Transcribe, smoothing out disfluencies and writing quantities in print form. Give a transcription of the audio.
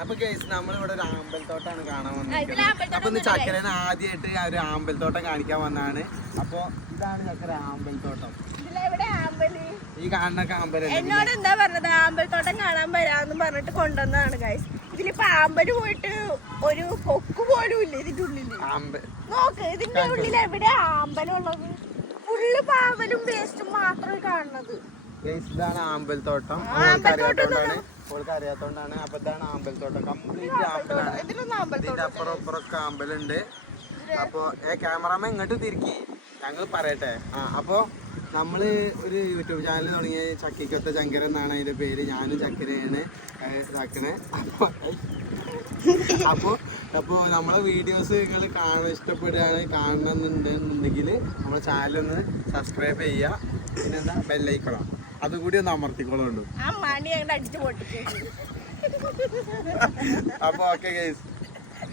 അപ്പൊ ഗൈസ് നമ്മളിവിടെ ഒരു ആമ്പൽത്തോട്ടാണ് കാണാൻ വന്നത്. അപ്പൊ ഇന്ന് ചക്കരനെ ആദ്യമായിട്ട് ഒരു ആമ്പൽത്തോട്ടം കാണിക്കാൻ വന്നതാണ്. അപ്പൊ ഇതാണ് ചക്കര ആമ്പൽത്തോട്ടം. ഈ കാണുന്നൊക്കെ ആമ്പലം. എന്നോട് എന്താ പറഞ്ഞത്, ആമ്പൽത്തോട്ടം കാണാൻ വരാന്ന് പറഞ്ഞിട്ട് കൊണ്ടുവന്നതാണ് ഗൈസ്. ഇതിലിപ്പോ ആമ്പല് പോയിട്ട് ഒരു കൊക്ക് പോലും ഇല്ല ഇതിന്റെ ഉള്ളില്. നോക്ക്, ഇതിന്റെ ഉള്ളിൽ എവിടെ ആമ്പലുള്ളത്? ഫുള്ള് പാമ്പലും വേസ്റ്റും മാത്രമേ കാണുന്നത്. ഇതാണ് ആമ്പൽത്തോട്ടം. ഓൾക്ക് അറിയാത്തോണ്ടാണ്. അപ്പൊ ഇതാണ് ആമ്പൽത്തോട്ടം. കംപ്ലീറ്റ് ആമ്പലാണ്. ഇതിന്റെ അപ്പുറം അപ്പുറമൊക്കെ ആമ്പലുണ്ട്. അപ്പൊ ക്യാമറമാൻ ഇങ്ങോട്ട് തിരിക്കി ഞങ്ങൾ പറയട്ടെ. അപ്പൊ നമ്മള് ഒരു യൂട്യൂബ് ചാനൽ തുടങ്ങിയ ചക്കിക്കൊത്ത ചങ്കര എന്നാണ് അതിന്റെ പേര്. ഞാനും ചക്കരയാണ് ഇതാക്കണേ. അപ്പൊ നമ്മളെ വീഡിയോസ് നിങ്ങൾ കാണാൻ ഇഷ്ടപ്പെടുകയാണ്, കാണണമെന്നുണ്ടെങ്കിൽ നമ്മളെ ചാനലൊന്ന് സബ്സ്ക്രൈബ് ചെയ്യുക. പിന്നെന്താ ബെല്ലൈക്കണം അതുകൂടി ഒന്ന് അമർത്തിക്കോളുണ്ട്. ആ മണി അങ്ങോട്ട് അടിച്ചു പൊട്ടിക്കും. അപ്പൊ ഓക്കെ ഗൈസ്.